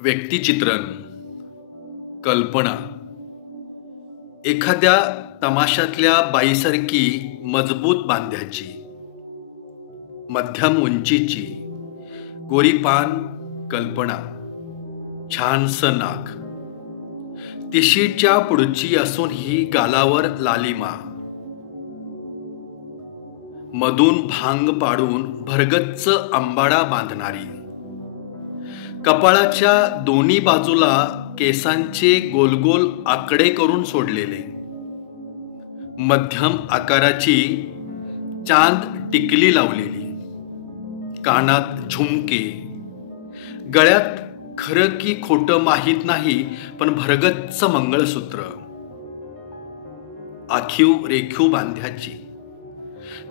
व्यक्तिचित्रण, कल्पना एखाद्या तमाशातल्या बाईसारखी मजबूत बांध्याची, मध्यम उंचीची, गोरी पान कल्पना, छानसं नाक, तिशीच्या पुढची असून ही गालावर लालिमा, मधून भांग पाडून भरगच्च अंबाडा बांधणारी, कपाळाच्या दोन्ही बाजूला केसांचे गोलगोल आकडे करून सोडलेले, मध्यम आकाराची चांद टिकली लावलेली, कानात झुमके, गळ्यात खरं की खोटं माहीत नाही पण भरगच्च मंगळसूत्र, आखीव रेखीव बांध्याची.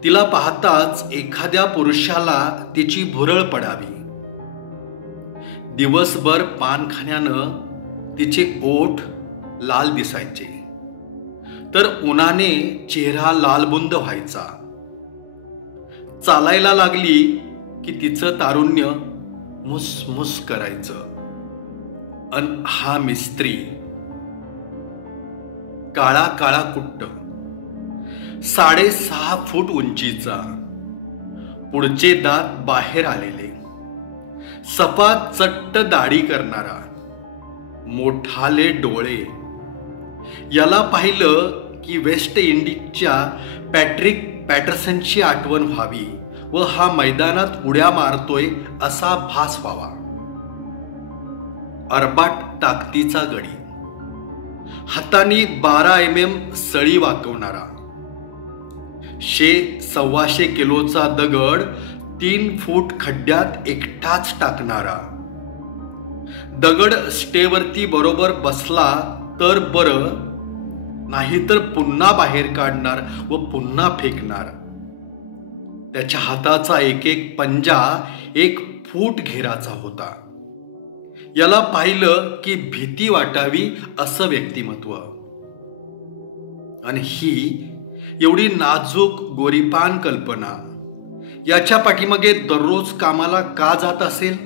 तिला पाहताच एखाद्या पुरुषाला तिची भुरळ पडावी. दिवसभर पानखाण्यानं तिचे ओठ लाल दिसायचे, तर उन्हाने चेहरा लालबुंद व्हायचा. चालायला लागली की तिचं तारुण्य मुसमुस करायचं. अन हा मिस्त्री काळा काळा कुट्ट, 6.5 फूट उंचीचा, पुढचे दात बाहेर आलेले, सपाट चट्ट दाढी करणारा, मोठाले डोळे. याला पाहिलं की वेस्ट इंडिजच्या पॅट्रिक पॅटरसनची आठवण व्हावी व हा मैदानात उड्या मारतोय असा भास व्हावा. अरबाट ताकदीचा गडी, हातानी 12 mm सळी वाकवणारा, 100-125 किलोचा दगड 3 फूट खड्ड्यात एकटाच टाकणारा. दगड स्टेवरती बरोबर बसला तर बरं, नाहीतर पुन्हा बाहेर काढणार व पुन्हा फेकणार. त्याच्या हाताचा एक एक पंजा 1 फूट घेराचा होता. याला पाहिलं की भीती वाटावी असं व्यक्तिमत्व. आणि ही एवढी नाजूक गोरीपान कल्पना याच्या पाठीमागे दररोज कामाला का जात असेल,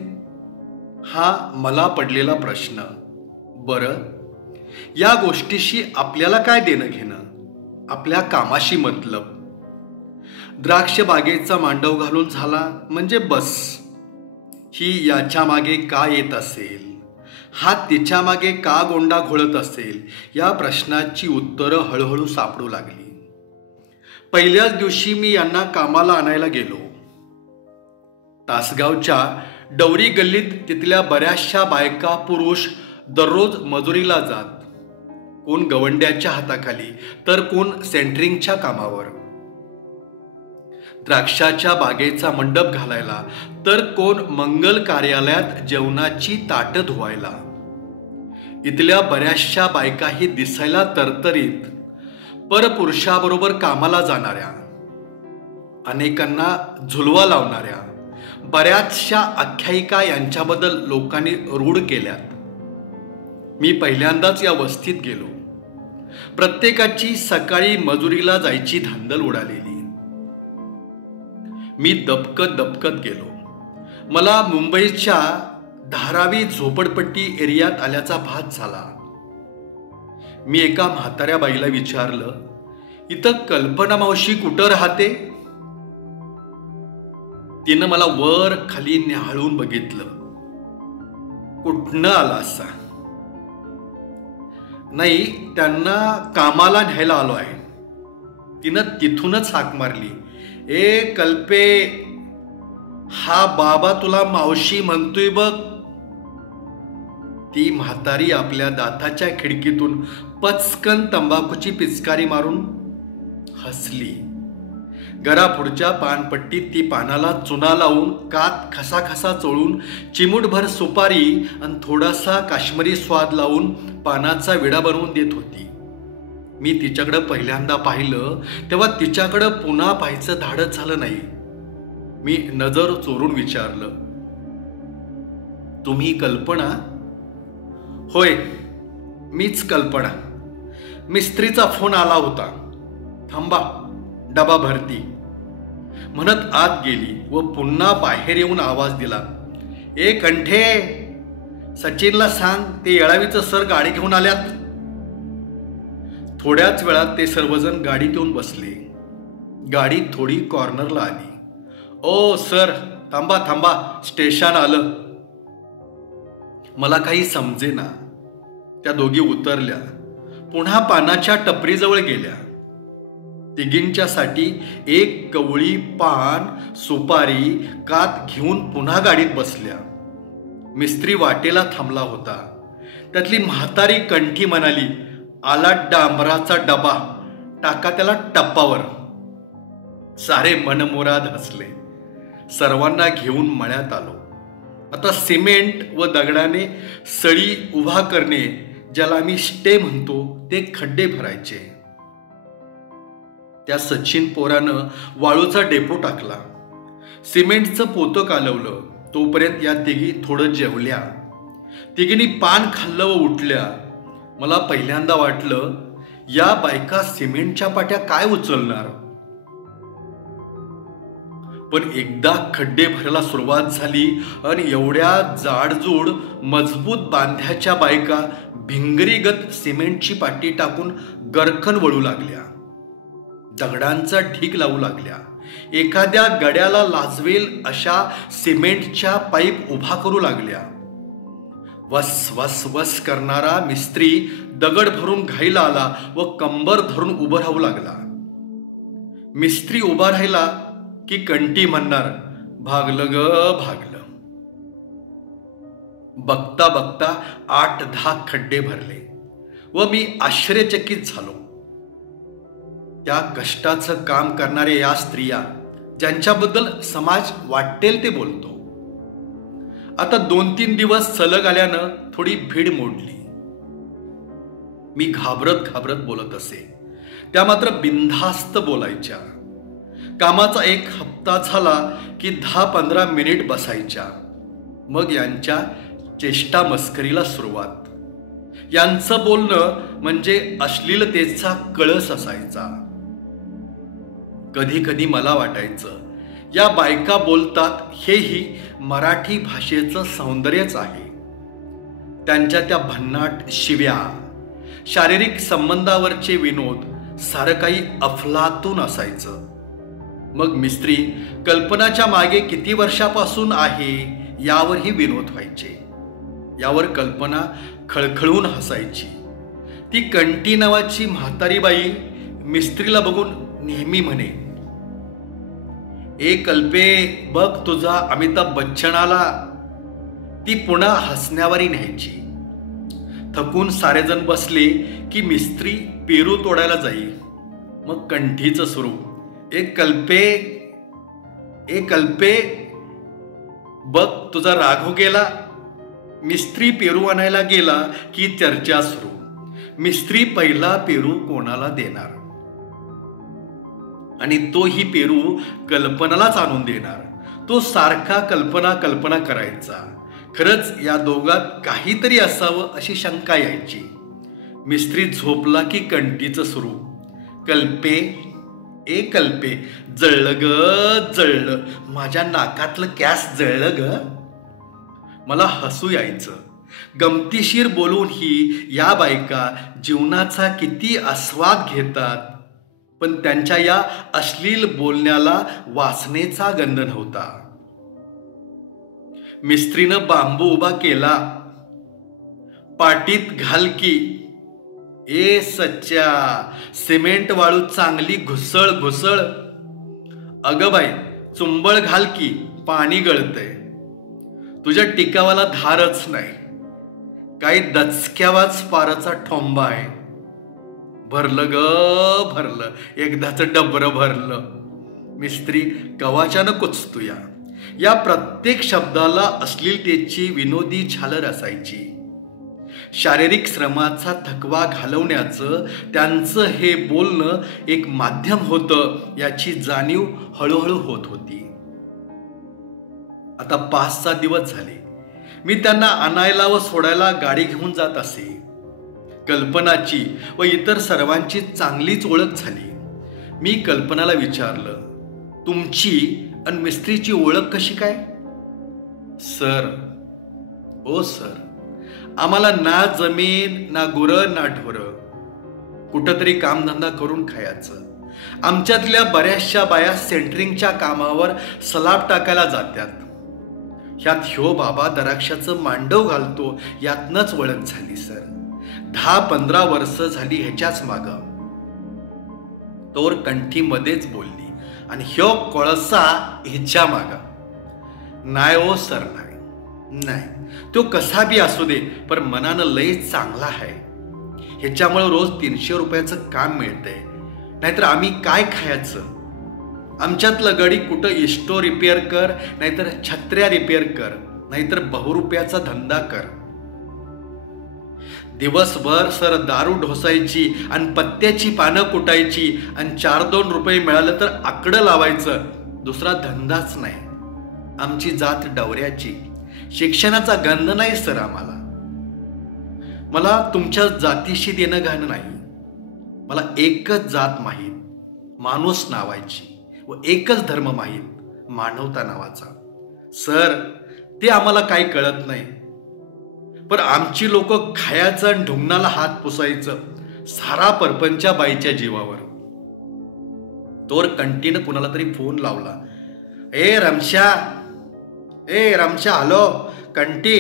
हा मला पडलेला प्रश्न. बरं, या गोष्टीशी आपल्याला काय देणं घेणं, आपल्या कामाशी मतलब. द्राक्ष बागेचा मांडव घालून झाला म्हणजे बस. ही याच्या मागे का येत असेल, हा तिच्या मागे का गोंडा घोळत असेल, या प्रश्नाची उत्तरं हळूहळू सापडू लागली. पहिल्याच दिवशी मी यांना कामाला आणायला गेलो. तासगावच्या डवरी गल्लीत तिथल्या बऱ्याचशा बायका पुरुष दररोज मजुरीला जात. कोण गवंड्याच्या हाताखाली तर कोण सेंटरिंगच्या कामावर, द्राक्षाच्या बागेचा मंडप घालायला तर कोण मंगल कार्यालयात जेवणाची ताटं धुवायला. इथल्या बऱ्याचशा बायकाही दिसायला तरतरीत, परपुरुषाबरोबर कामाला जाणाऱ्या, अनेकांना झुलवा लावणाऱ्या. बऱ्याचशा आख्यायिका यांच्याबद्दल लोकांनी रूढ केल्यात. मी पहिल्यांदाच या वस्तीत गेलो. प्रत्येकाची सकाळी मजुरीला जायची धांदल उडालेली. मी दबकत गेलो. मला मुंबईच्या धारावी झोपडपट्टी एरियात आल्याचा भास झाला. मी एका म्हाताऱ्या बाईला विचारलं, इथं कल्पना मावशी कुठं राहते? तिनं मला वर खाली न्याहाळून बघितलं. कुठनं आला असा? नाही, त्यांना कामाला न्यायला आलो आहे. तिनं तिथूनच हाक मारली, ए कल्पे, हा बाबा तुला मावशी म्हणतोय बघ. ती म्हातारी आपल्या दाताच्या खिडकीतून पचकन तंबाखूची पिचकारी मारून हसली. घरापुढच्या पानपट्टीत ती पानाला चुना लावून कात खसा चोळून चिमूटभर सुपारी आणि थोडासा काश्मीरी स्वाद लावून पानाचा विडा बनवून देत होती. मी तिच्याकडं पहिल्यांदा पाहिलं तेव्हा तिच्याकडं पुन्हा पाहायचं धाडच झालं नाही. मी नजर चोरून विचारलं, तुम्ही कल्पना? होय, मीच कल्पना. मिस्त्रीचा फोन आला होता, थांबा डबा भरती म्हणत आत गेली व पुन्हा बाहेर येऊन आवाज दिला, ए कंठे, सचिनला सांग ते येळावीचं सर गाडी घेऊन आल्यात. थोड्याच वेळात ते सर्वजण गाडीत येऊन बसले. गाडी थोडी कॉर्नरला आली. ओ सर, थांबा थांबा, स्टेशन आलं. मला काही समजेना. त्या दोघी उतरल्या, पुन्हा पानाच्या टपरीजवळ गेल्या. तिघींच्यासाठी एक कवळी पान, सुपारी, कात घेऊन पुन्हा गाडीत बसल्या. मिस्त्री वाटेला थांबला होता. त्यातली म्हातारी कंठी म्हणाली, आला डांबराचा डबा, टाका त्याला टप्पावर. सारे मनमुराद हसले. सर्वांना घेऊन मळ्यात आलो. आता सिमेंट व दगडाने सळी उभा करणे, ज्याला आम्ही स्टे म्हणतो, ते खड्डे भरायचे. त्या सचिन पोरानं वाळूचा डेपो टाकला. सिमेंटचं पोतं कालवलं. तोपर्यंत या तिघी थोडं जेवल्या. तिघींनी पान खाल्लं व उठल्या. मला पहिल्यांदा वाटलं, या बायका सिमेंटच्या पाट्या काय उचलणार. पण एकदा खड्डे भरायला सुरुवात झाली आणि एवढ्या जाडजूड मजबूत बांध्याच्या बायका भिंगरीगत सिमेंटची पाटी टाकून गरखन वळू लागल्या. दगडांचा ढीग लावू लागल्या. एखाद्या गड्याला लाजवेल अशा सिमेंटच्या पाईप उभा करू लागल्या. वस वस वस करणारा मिस्त्री दगड भरून घाईला आला व कंबर धरून उभं राहू लागला. मिस्त्री उभा राहिला की कंटी म्हणणार, भागलं ग भागलं. बघता बघता 8-10 खड्डे भरले व मी आश्चर्यचकित झालो. त्या कष्टाचं काम करणाऱ्या या स्त्रिया, ज्यांच्याबद्दल समाज वाटेल ते बोलतो, आता 2-3 दिवस सलग आल्यानं थोडी भीड मोडली. मी घाबरत घाबरत बोलत असे. त्या मात्र बिनधास्त बोलायच्या. कामाचा 1 हप्ता झाला की 10-15 मिनिट बसायच्या. मग यांच्या चेष्टा मस्करीला सुरुवात. यांचं बोलणं म्हणजे अश्लीलतेचा कळस असायचा. कधी कधी मला वाटायचं, या बायका बोलतात हेही मराठी भाषेचं सौंदर्यच आहे. त्यांच्या त्या भन्नाट शिव्या, शारीरिक संबंधावरचे विनोद, सारं काही अफलातून असायचं. मग मिस्त्री कल्पनाच्या मागे किती वर्षापासून आहे यावरही विनोद व्हायचे. यावर कल्पना खळखळून हसायची. ती कंटी नावाची म्हातारी बाई मिस्त्रीला बघून नेहमी म्हणे, ए कल्पे, बघ तुझा अमिताभ बच्चन आला. ती पुन्हा हसण्यावारी न्यायची. थकून सारेजण बसले की मिस्त्री पेरू तोडायला जाई. मग कंठीचं सुरू, ए कल्पे, ए कल्पे, बघ तुझा राघव गेला. मिस्त्री पेरू आणायला गेला की चर्चा सुरू. मिस्त्री पहिला पेरू कोणाला देणार आणि तोही पेरू कल्पनालाच आणून देणार. तो सारखा कल्पना कल्पना करायचा. खरंच या दोघात काहीतरी असावं अशी शंका यायची. मिस्त्री झोपला की कंटीचं सुरू, कल्पे, ए कल्पे, जळलं ग जळलं, माझ्या नाकातलं कॅस जळलं ग. मला हसू यायचं. गमतीशीर बोलूनही या बायका जीवनाचा किती आस्वाद घेतात. पण त्यांच्या या अश्लील बोलण्याला वासनेचा गंध नव्हता. मिस्त्रीनं बांबू उभा केला. पाटीत घाल की, ए सच्च्या, सिमेंट वाळू चांगली घुसळ घुसळ. अगं बाई, चुंबळ घाल की, पाणी गळतंय. तुझ्या टिकावाला धारच नाही. काही दचक्यावाच पाराचा ठोंबा आहे. भरलं ग भरलं, एकदाच डबरं भरलं. मिस्त्री कवाच्यानं कुचतूया. या प्रत्येक शब्दाला अश्लीलतेची विनोदी झालर असायची. शारीरिक श्रमाचा थकवा घालवण्याचं त्यांचं हे बोलणं एक माध्यम होतं याची जाणीव हळूहळू होत होती. आता 5-6 दिवस झाले मी त्यांना आणायला व सोडायला गाडी घेऊन जात असे. कल्पनाची व इतर सर्वांची चांगलीच ओळख झाली. मी कल्पनाला विचारलं, तुमची आणि मिस्त्रीची ओळख कशी काय? सर, ओ सर, आम्हाला ना जमीन, ना गुरं, ना ढोरं. कुठंतरी कामधंदा करून खायचं. आमच्यातल्या बऱ्याचशा बाया सेंटरिंगच्या कामावर सलाब टाकायला जातात. ह्यात ह्यो बाबा द्राक्षाचं मांडव घालतो, यातनच वळख झाली सर. 10-15 वर्ष झाली ह्याच्याच माग. तोर कंठी मध्येच बोलली, आणि ह्यो कोळसा ह्याच्या माग. नाही ओ सर, नाही. तो कसा बी असू दे, पण मनानं लय चांगला आहे. ह्याच्यामुळे रोज 300 रुपयाचं काम मिळतंय. नाहीतर आम्ही काय खायचं? आमच्यातलं गडी कुठं इस्टो रिपेअर कर, नाहीतर छत्र्या रिपेअर कर, नाहीतर बहुरुपयाचा धंदा कर. दिवसभर सर दारू ढोसायची आणि पत्त्याची पानं कुटायची, आणि 4-2 रुपये मिळालं तर आकडं लावायचं. दुसरा धंदाच नाही. आमची जात डवऱ्याची. शिक्षणाचा गंध नाही सर आम्हाला. मला तुमच्या जातीशी देणं घाणं नाही. मला एकच जात माहीत, माणूस नावाची, व एकच धर्म माहीत, मानवता नावाचा. सर, ते आम्हाला काही कळत नाही. पण आमची लोक खायचं आणि ढुंगणाला हात पुसायचं, सारा परपंचा बाईच्या जीवावर. तोर कंटीनं कुणाला तरी फोन लावला. ए रमशा, हॅलो कंटी,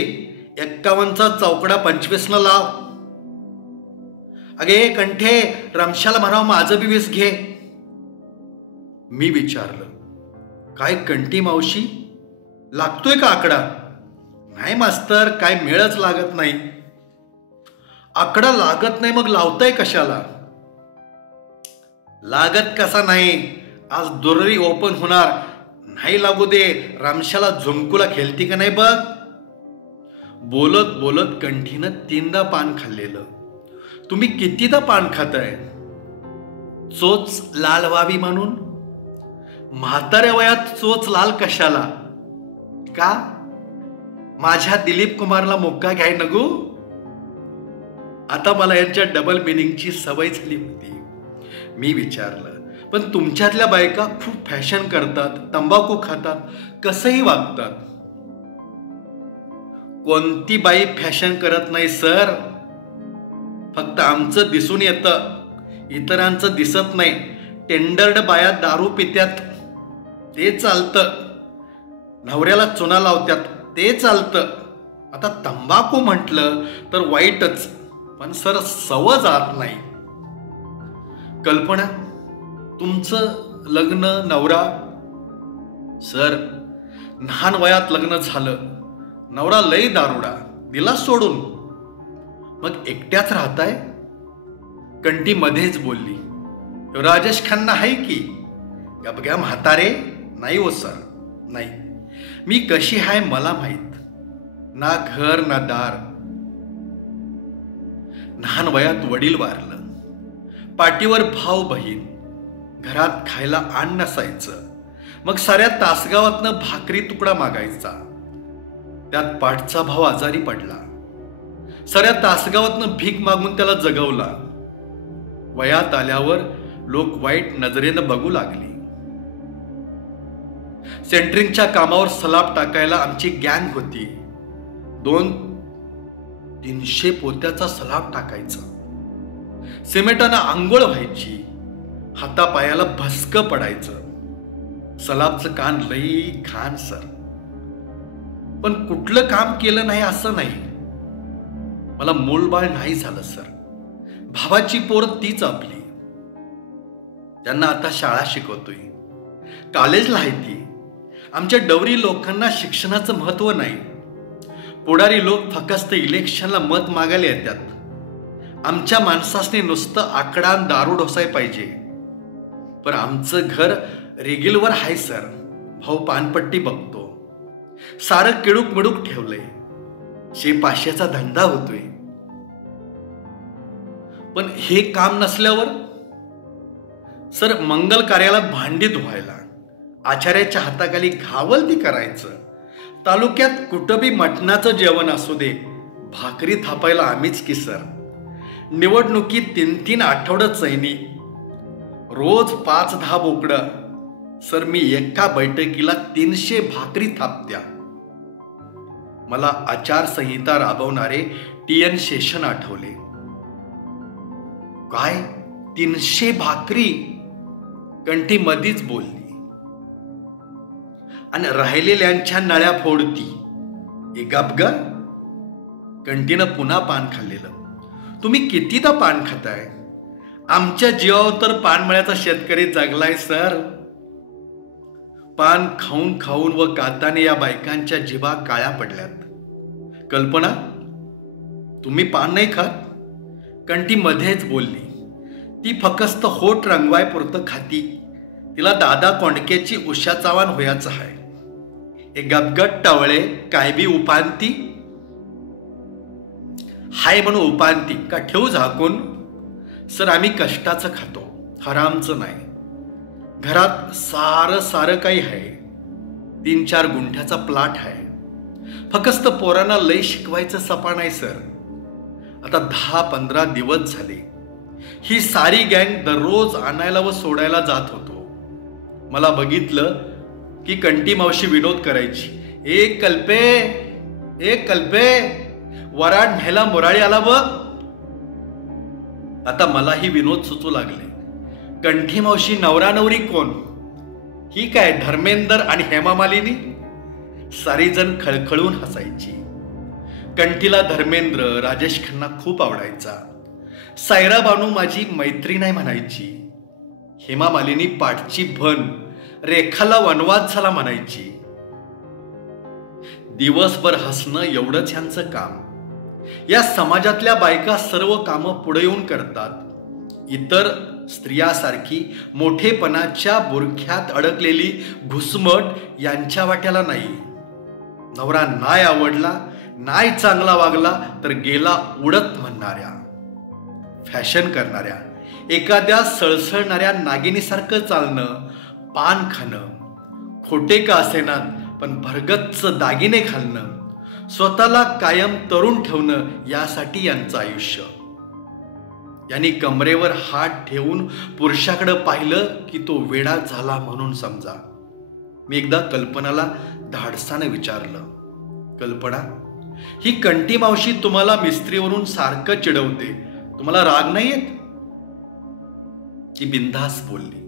51चा चौकडा 25नं लाव. अगे कंठे, रमशाला म्हणावं माझं बी 20 घे. मी विचारलं, काय कंटी मावशी, लागतोय का आकडा? नाही मास्तर, काय मेळच लागत नाही. आकडा लागत नाही मग लावताय कशाला? लागत कसा नाही, आज दुररी ओपन होणार. नाही लागू दे, रामशाला झुमकुला खेळती का नाही बघ. बोलत बोलत कंठीनं 3दा पान खाल्लेलं. तुम्ही कितीदा पान खाताय? चोच लाल व्हावी म्हणून. म्हाताऱ्या वयात चोच लाल कशाला? का? माझ्या दिलीप कुमारला मोक्का घ्याय नगू. आता मला यांच्या डबल मिनिंगची सवय झाली होती. मी विचारलं, पण तुमच्यातल्या बायका खूप फॅशन करतात, तंबाखू खातात, कसंही वागतात. कोणती बाई फॅशन करत नाही सर. फक्त आमचं दिसून येतं, इतरांचं दिसत नाही. टेंडर्ड बाया दारू पित्यात, ते चालतं. नवऱ्याला चुना लावत्यात, ते चालतं. आता तंबाखू म्हटलं तर वाईटच, पण सर सवय जात नाही. कल्पना, तुमचं लग्न, नवरा? सर, लहान वयात लग्न झालं. नवरा लई दारुडा, दिला सोडून. मग एकट्याच राहताय? कंटी मध्येच बोलली. राजेश खन्ना आहे की. बघा म्हातारे. नाही हो सर, नाही. मी कशी आहे मला माहीत. ना घर ना दार. लहान वयात वडील वारलं. पाठीवर भाऊ बहीण. घरात खायला अन्न नसायचं. मग साऱ्या तासगावातनं भाकरी तुकडा मागायचा. त्यात पाठचा भाऊ आजारी पडला. साऱ्या तासगावातनं भीक मागून त्याला जगवला. वयात आल्यावर लोक वाईट नजरेनं बघू लागली. सेंटरिंगच्या कामावर सलाब टाकायला आमची गँग होती. 200-300 पोत्याचा सलाब टाकायचा. सिमेंटानं आंघोळ व्हायची. हातापायाला भस्क पडायचं. सलाबचं काम लई घाण सर. पण कुठलं काम केलं नाही असं नाही. मला मूलबाळ नाही झालं सर. भावाची पोर तीच आपली. त्यांना आता शाळा शिकवतोय, कॉलेजला आहे ती. आमच्या डवरी लोकांना शिक्षणाचं महत्व नाही. पुढारी लोक फक्त इलेक्शनला मत मागायला येतात. आमच्या माणसासने नुसतं आकडा दारू ढोसाय पाहिजे. पण आमचं घर रेग्युलर आहे सर. भाऊ पानपट्टी बघतो. सारं किडूक मिडूक ठेवलंय. 600-500चा धंदा होतोय. पण हे काम नसल्यावर सर मंगल कार्याला भांडी धुवायला, आचार्याच्या हाताखाली घावल ती करायचं. तालुक्यात कुठं बी मटणाचं जेवण असू दे, भाकरी थापायला आम्हीच की सर. निवडणुकीत 3-3 आठवडं चैनी. रोज 5-10 बोकडं. सर, मी एका बैठकीला 300 भाकरी थापत्या. मला आचारसंहिता राबवणारे TN शेषन आठवले. काय 300 भाकरी? कंठी मधीच बोलली. आणि राहिलेल्यांच्या नळ्या फोडती. गप ग. कंठीनं पुन्हा पान खाल्लेलं. तुम्ही कितीदा पान खाताय? आमच्या जीवावर तर पानमळ्याचा शेतकरी जगलाय सर. पान खाऊन खाऊन व काताने या बायकांच्या जिभा काळ्या पडल्यात. कल्पना, तुम्ही पान नाही खात? कंठी मध्येच बोलली. ती फकस्त होठ रंगवाय पुरतं खाती. तिला दादा कोंडकेची उषा चव्हाण होयाचं आहे. गपगट टवळे, काय बी उपांती हाय म्हणून उपांती का ठेवू झाकून? सर, आम्ही कष्टाचं खातो, हरामचं नाही. घरात सारं काही आहे. 3-4 गुंठ्याचा प्लॉट आहे. फकस्त पोरांना लय शिकवायचं सपा नाही सर. आता 10-15 दिवस झाले ही सारी गँग दररोज आणायला व सोडायला जात होतो. मला बघितलं की कंठी मावशी विनोद करायची. एक कल्पे वराड न्यायला मोराळी आला बघ. आता मलाही विनोद सुचू लागले. कंठी मावशी नवरा नवरी कोण? ही काय धर्मेंदर आणि हेमा मालिनी? सारी जण खळखळून हसायची. कंठीला धर्मेंद्र, राजेश खन्ना खूप आवडायचा. सायरा बानू माझी मैत्री नाही म्हणायची. हेमा मालिनी पाठची भन, रेखाला वनवाद झाला म्हणायची. दिवसभर हसणं एवढंच ह्यांचं काम. या समाजातल्या बायका सर्व कामं पुढे येऊन करतात. इतर स्त्रियासारखी मोठेपणाच्या बुरख्यात अडकलेली घुसमट यांच्या वाट्याला नाही. नवरा नाही आवडला, नाही चांगला वागला तर गेला उडत म्हणणाऱ्या, फॅशन करणाऱ्या, एखाद्या सळसळणाऱ्या नागिनीसारखं चालणं, पान खाणं, खोटे का असेनात पण भरगच्च दागिने घालणं, स्वतःला कायम तरुण ठेवणं, यासाठी यांचं आयुष्य. यांनी कमरेवर हात ठेवून पुरुषाकडे पाहिलं की तो वेडा झाला म्हणून समजा. मी एकदा कल्पनाला धाडसाने विचारलं, कल्पना, ही कंठी मावशी तुम्हाला मिस्त्रीवरून सारखं चिडवते, तुम्हाला राग नाही येत? ती बिनधास्त बोलली.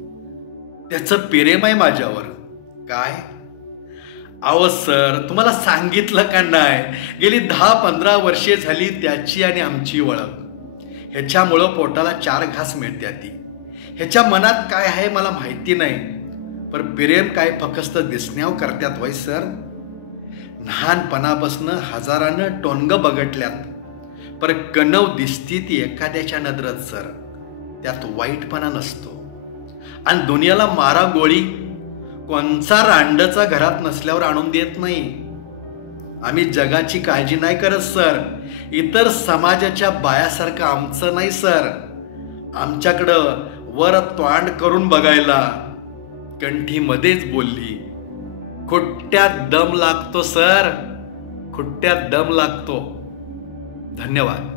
त्याचं प्रेम आहे माझ्यावर. काय? अहो सर, तुम्हाला सांगितलं का नाही, गेली 10-15 वर्षे झाली त्याची आणि आमची ओळख. ह्याच्यामुळं पोटाला 4 घास मिळते. ती ह्याच्या मनात काय आहे मला माहिती नाही, पण प्रेम काय फक्त दिसण्यावर करत्यात वय सर. लहानपणापासून हजारानं टोनग बघटल्यात, पर कणव दिसती ती एखाद्याच्या नजरेत सर. त्यात वाईटपणा नसतो. आणि दुनियाला मारा गोळी कोणचा रांडचा घरात नसल्यावर आणून देत नाही. आम्ही जगाची काळजी नाही करत सर. इतर समाजाच्या बायासारखं आमचं नाही सर. आमच्याकडं वर तोंड करून बघायला. कंठी मध्येच बोलली. खुट्ट्यात दम लागतो सर, खुट्ट्यात दम लागतो. धन्यवाद.